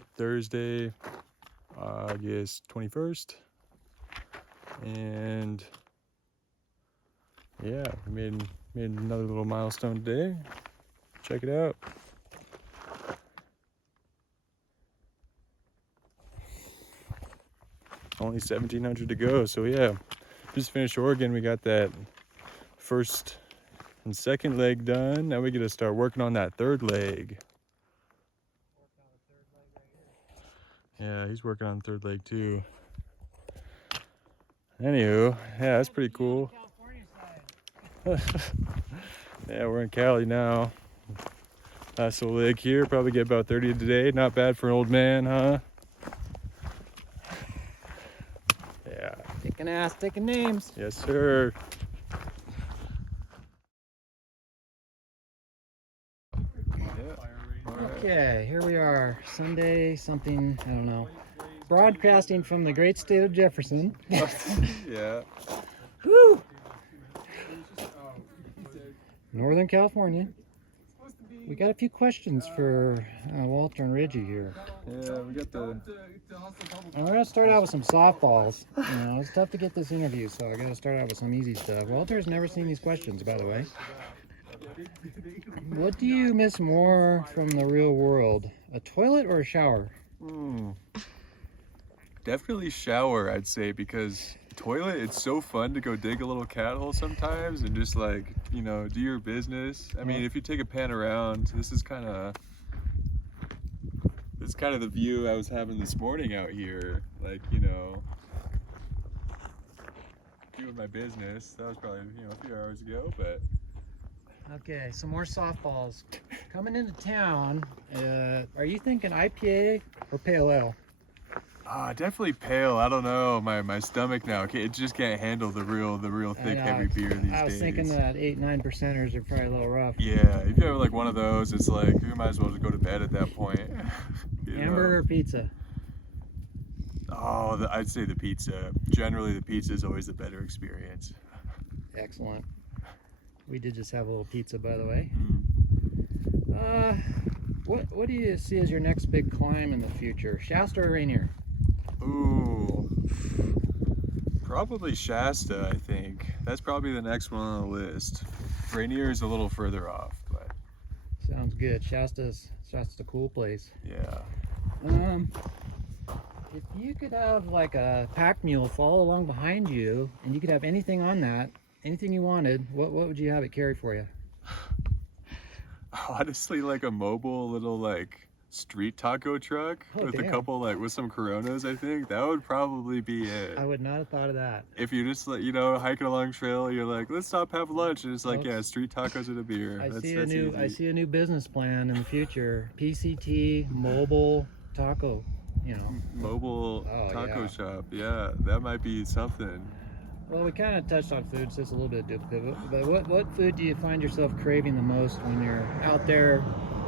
right, Thursday, August 21st. And yeah, we made another little milestone today. Check it out. Only 1,700 to go. So yeah, just finished Oregon. We got that first and second leg done. Now we get to start working on that third leg. Yeah, he's working on the third leg too. Anywho, yeah, that's pretty cool. Yeah, we're in Cali now. Last little leg here, probably get about 30 today. Not bad for an old man, huh? Yeah. Kicking ass, taking names. Yes, sir. Okay, here we are. Sunday something, I don't know. Broadcasting from the great state of Jefferson. Yeah. Woo! Northern California. We got a few questions for Walter and Reggie here. Yeah, we got the... And we're going to start out with some softballs. You know, it's tough to get this interview, so I got to start out with some easy stuff. Walter's never seen these questions, by the way. What do you miss more from the real world, a toilet or a shower? Definitely shower, I'd say, because toilet, it's so fun to go dig a little cat hole sometimes and just like, you know, do your business. I mean, if you take a pan around, this is kind of the view I was having this morning out here. Like, you know, doing my business. That was probably, you know, a few hours ago, but... Okay, some more softballs. Coming into town, are you thinking IPA or Pale Ale? Definitely pale. I don't know. My stomach now, it just can't handle the real thick, heavy beer these days. I was thinking that 8-9%ers are probably a little rough. Yeah, if you have like one of those, it's like you might as well just go to bed at that point. Hamburger or pizza? Oh, I'd say the pizza. Generally, the pizza is always the better experience. Excellent. We did just have a little pizza, by the way. What do you see as your next big climb in the future? Shasta or Rainier? Ooh, probably Shasta, I think. That's probably the next one on the list. Rainier is a little further off, but... Sounds good. Shasta's a cool place. Yeah. If you could have like a pack mule follow along behind you, and you could have anything on that, anything you wanted, what would you have it carry for you? Honestly, like a mobile little like street taco truck with a couple like with some Coronas, I think that would probably be it. I would not have thought of that. If you just like, you know, hiking along trail, you're like, let's stop, have lunch, and it's like, yeah, street tacos and a beer. I see a new business plan in the future. PCT mobile taco, you know. Mobile taco shop. Yeah, that might be something. Well, we kind of touched on food, so it's a little bit duplicate. But what food do you find yourself craving the most when you're out there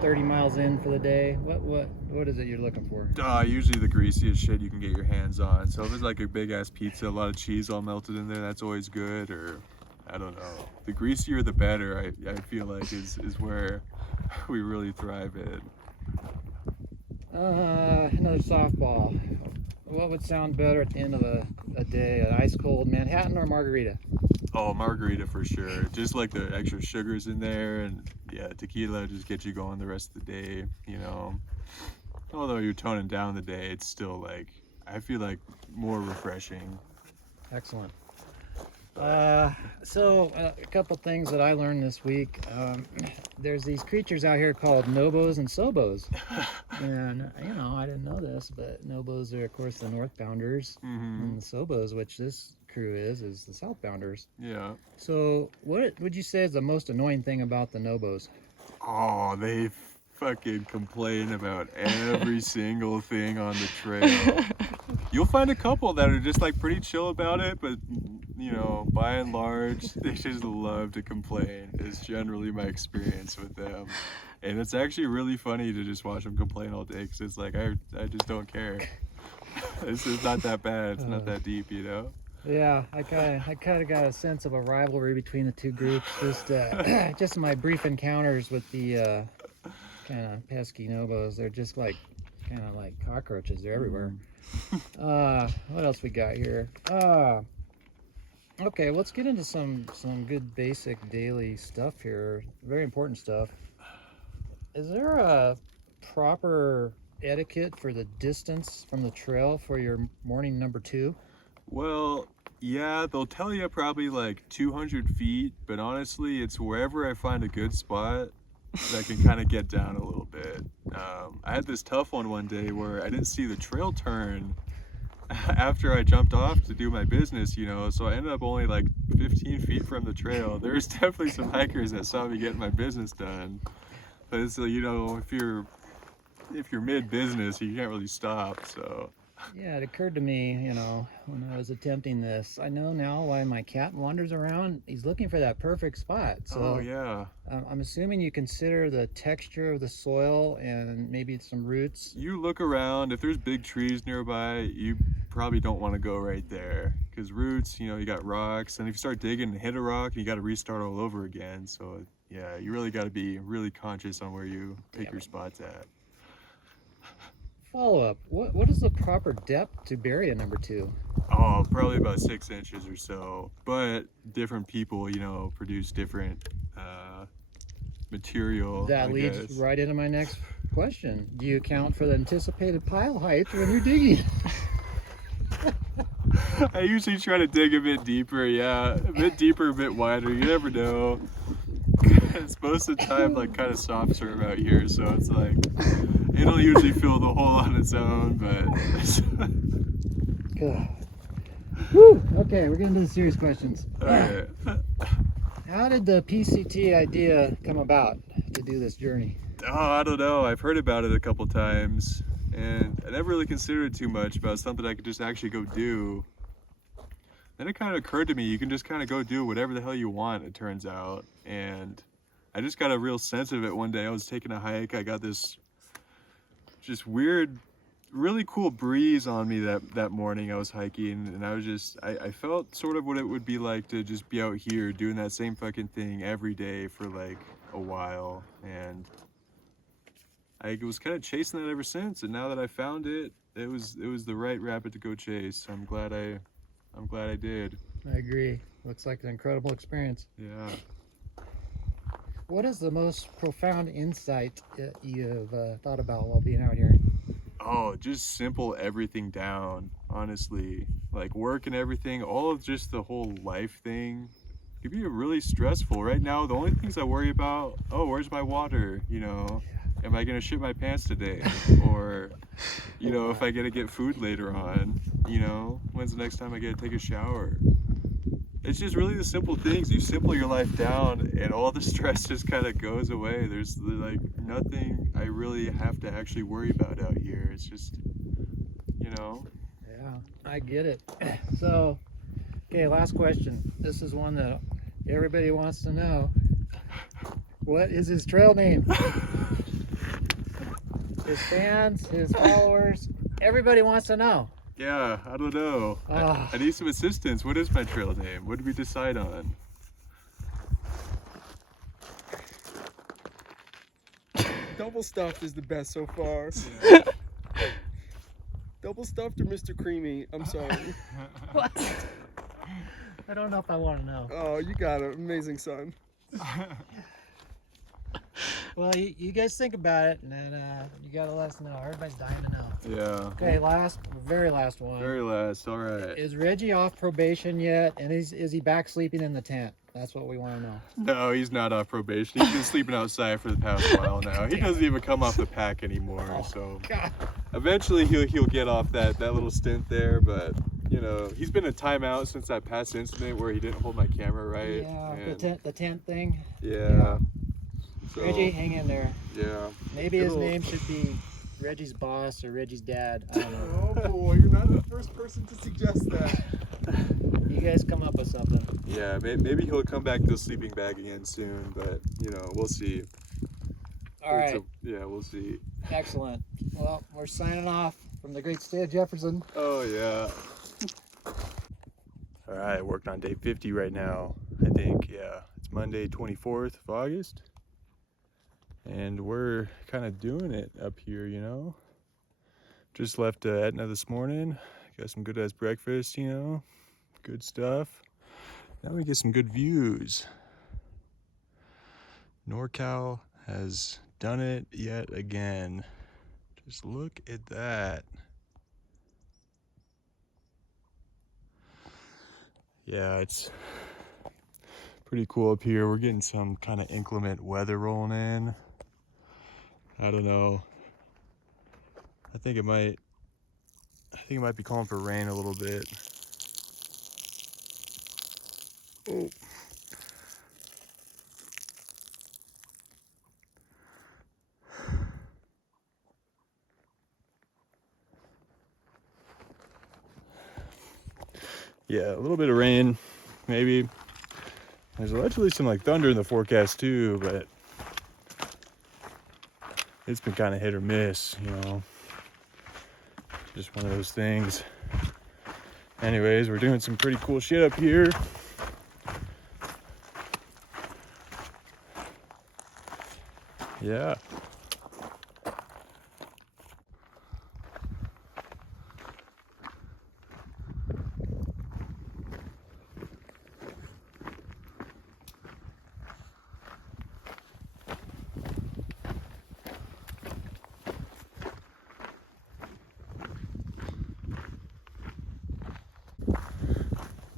30 miles in for the day? What is it you're looking for? Usually the greasiest shit you can get your hands on. So if it's like a big ass pizza, a lot of cheese all melted in there, that's always good. Or I don't know. The greasier the better, I feel like is where we really thrive in. Another softball. What would sound better at the end of a day? An ice cold Manhattan or margarita? Oh, margarita for sure. Just like the extra sugars in there, and yeah, tequila just gets you going the rest of the day, you know. Although you're toning down the day, it's still like, I feel like more refreshing. Excellent. So a couple things that I learned this week. There's these creatures out here called nobos and sobos. And, you know, I didn't know this, but nobos are, of course, the northbounders. And the sobos, which this crew is the southbounders. Yeah. So what would you say is the most annoying thing about the nobos? Oh, they fucking complain about every single thing on the trail. You'll find a couple that are just like pretty chill about it, but you know, by and large, they just love to complain. Is generally my experience with them. And it's actually really funny to just watch them complain all day, because it's like, I just don't care. This is not that bad. It's not that deep, you know? Yeah, I kind of got a sense of a rivalry between the two groups. Just my brief encounters with the kind of pesky nobos. They're just like kind of like cockroaches. They're everywhere. What else we got here? Okay, let's get into some good basic daily stuff here. Very important stuff. Is there a proper etiquette for the distance from the trail for your morning number 2? Well, yeah, they'll tell you probably like 200 feet, but honestly, it's wherever I find a good spot that can kind of get down a little bit. I had this tough one day where I didn't see the trail turn after I jumped off to do my business, you know, so I ended up only like 15 feet from the trail. There's definitely some hikers that saw me getting my business done, but it's, you know, if you're mid-business, you can't really stop, so. Yeah, it occurred to me, you know, when I was attempting this. I know now why my cat wanders around. He's looking for that perfect spot. So Oh yeah. I'm assuming you consider the texture of the soil and maybe some roots. You look around, if there's big trees nearby, you probably don't want to go right there, because roots, you know, you got rocks, and if you start digging and hit a rock, you got to restart all over again. So yeah, you really got to be really conscious on where you pick your spots at. Follow-up, what is the proper depth to bury a number 2? Oh, probably about 6 inches or so, but different people, you know, produce different material. That I leads guess. right into my next question. Do you account for the anticipated pile height when you're digging? I usually try to dig a bit deeper, yeah, a bit deeper, a bit wider, you never know. It's most of the time like kind of soft serve out here, so it's like it'll usually fill the hole on its own, but Whew. Okay, we're getting to the serious questions. okay. How did the PCT idea come about to do this journey? Oh, I don't know. I've heard about it a couple times, and I never really considered too much about something I could just actually go do. Then it kind of occurred to me, you can just kind of go do whatever the hell you want, it turns out. And I just got a real sense of it one day. I was taking a hike. I got this just weird, really cool breeze on me that morning. I was hiking, and I felt sort of what it would be like to just be out here doing that same fucking thing every day for like a while. And I was kind of chasing that ever since. And now that I found it, it was the right rapid to go chase. I'm glad I did. I agree. Looks like an incredible experience. Yeah. What is the most profound insight you've thought about while being out here? Oh, just simple everything down, honestly. Like work and everything, all of just the whole life thing can be really stressful. Right now, the only things I worry about, oh, where's my water? You know, am I gonna shit my pants today? Or, you know, if I gotta get food later on, you know, when's the next time I gotta take a shower? It's just really the simple things. You simple your life down and all the stress just kind of goes away. There's like nothing I really have to actually worry about out here. It's just, you know. Yeah, I get it. So, okay, last question. This is one that everybody wants to know. What is his trail name? His fans, his followers, everybody wants to know. Yeah, I don't know. I need some assistance. What is my trail name? What did we decide on? Double stuffed is the best so far. Double stuffed or Mr. Creamy? I'm sorry. What? I don't know if I want to know. Oh, you got an amazing son. Well, you guys think about it, and then you gotta let us know. Everybody's dying to know. Yeah. Okay, very last one. Very last, all right. Is Reggie off probation yet? And is he back sleeping in the tent? That's what we want to know. No, he's not off probation. He's been sleeping outside for the past while now. He doesn't even come off the pack anymore. So God. eventually he'll get off that little stint there, but you know, he's been in timeout since that past incident where he didn't hold my camera right. Yeah, and the tent thing. Yeah. So, Reggie, hang in there. Yeah. Maybe his name should be Reggie's boss or Reggie's dad. I don't know. Oh boy, you're not the first person to suggest that. You guys come up with something. Yeah, maybe he'll come back to a sleeping bag again soon, but you know, we'll see. All right. Yeah, we'll see. Excellent. Well, we're signing off from the great state of Jefferson. Oh yeah. All right, working on day 50 right now. I think, yeah, it's Monday 24th of August. And we're kind of doing it up here, you know. Just left Etna this morning. Got some good ass breakfast, you know, good stuff. Now we get some good views. NorCal has done it yet again. Just look at that. Yeah, it's pretty cool up here. We're getting some kind of inclement weather rolling in. I don't know. I think it might be calling for rain a little bit. Oh. Yeah, a little bit of rain, maybe. There's allegedly some like thunder in the forecast too, but it's been kind of hit or miss, you know. Just one of those things. Anyways, we're doing some pretty cool shit up here. Yeah.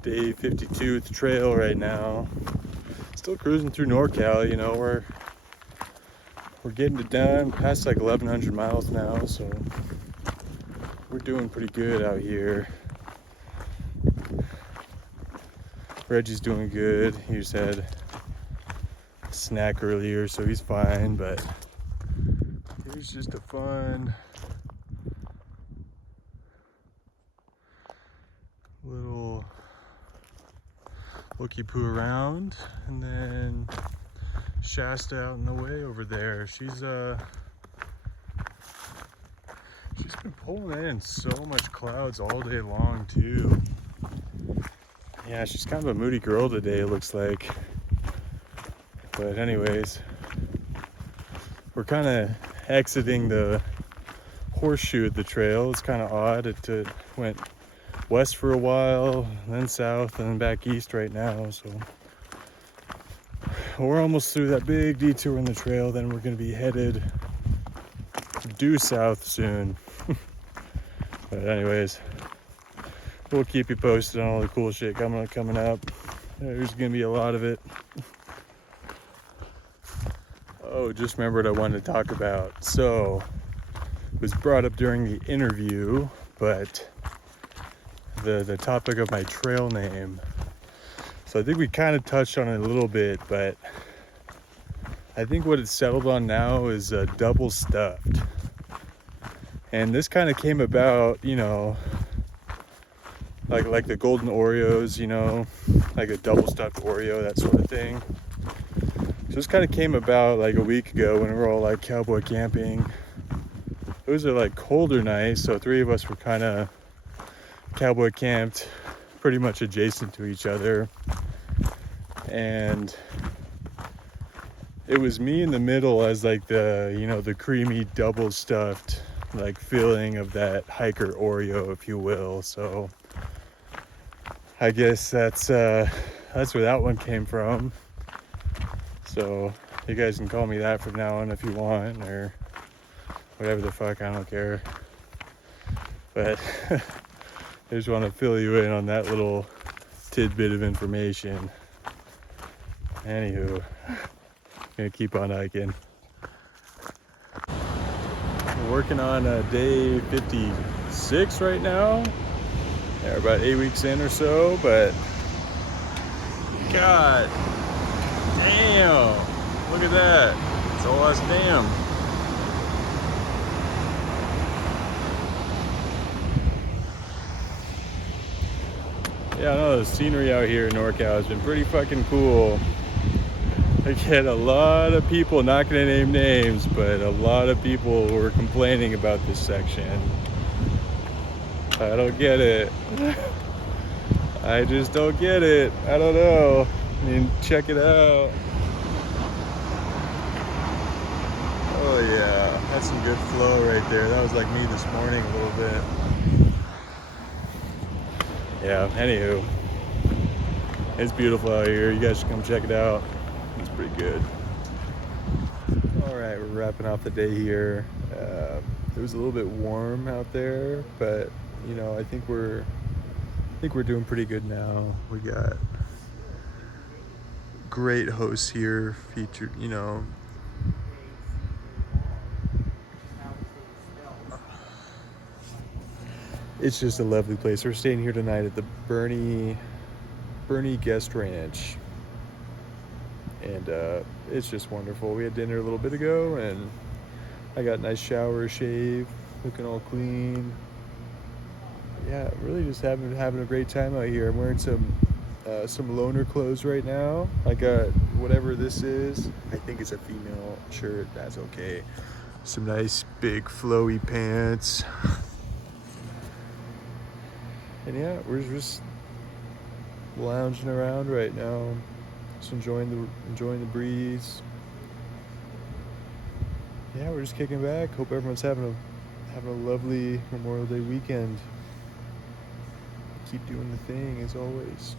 Day 52 at the trail right now. Still cruising through NorCal, you know, we're getting it done, past like 1,100 miles now, so we're doing pretty good out here. Reggie's doing good. He just had a snack earlier, so he's fine, but here's just a fun little looky poo around, and then Shasta out in the way over there. She's been pulling in so much clouds all day long too. Yeah, she's kind of a moody girl today, it looks like. But anyways, we're kind of exiting the horseshoe at the trail. It's kind of odd. It went west for a while, then south, and then back east right now. So we're almost through that big detour in the trail. Then we're going to be headed due south soon. But anyways, we'll keep you posted on all the cool shit coming up. There's going to be a lot of it. Oh, just remembered I wanted to talk about. So, it was brought up during the interview, but the topic of my trail name. So I think we kind of touched on it a little bit, but I think what it's settled on now is double stuffed. And this kind of came about, you know, like the golden Oreos, you know, like a double stuffed Oreo, that sort of thing. So this kind of came about like a week ago when we were all like cowboy camping. It was a like colder night, so three of us were kind of cowboy camped pretty much adjacent to each other. And it was me in the middle as like the, you know, the creamy double stuffed like filling of that hiker Oreo, if you will. So I guess that's where that one came from. So you guys can call me that from now on if you want, or whatever the fuck, I don't care. But I just want to fill you in on that little tidbit of information. Anywho, gonna keep on hiking. We're working on day 56 right now. Yeah, we're about 8 weeks in or so, but God damn, look at that. It's all us damn. Yeah, I know the scenery out here in NorCal has been pretty fucking cool. I get a lot of people, not gonna name names, but a lot of people were complaining about this section. I don't get it. I just don't get it. I don't know. I mean, check it out. Oh yeah, that's some good flow right there. That was like me this morning a little bit. Yeah, anywho, it's beautiful out here. You guys should come check it out. It's pretty good. All right, we're wrapping off the day here. It was a little bit warm out there, but you know, I think we're doing pretty good now. We got great hosts here, featured, you know. It's just a lovely place. We're staying here tonight at the Burney Guest Ranch, and it's just wonderful. We had dinner a little bit ago, and I got a nice shower, shave, looking all clean. Yeah, really just having a great time out here. I'm wearing some loner clothes right now. I got whatever this is. I think it's a female shirt. That's okay. Some nice big flowy pants. And yeah, we're just lounging around right now, just enjoying the breeze. Yeah, we're just kicking back. Hope everyone's having a lovely Memorial Day weekend. Keep doing the thing as always.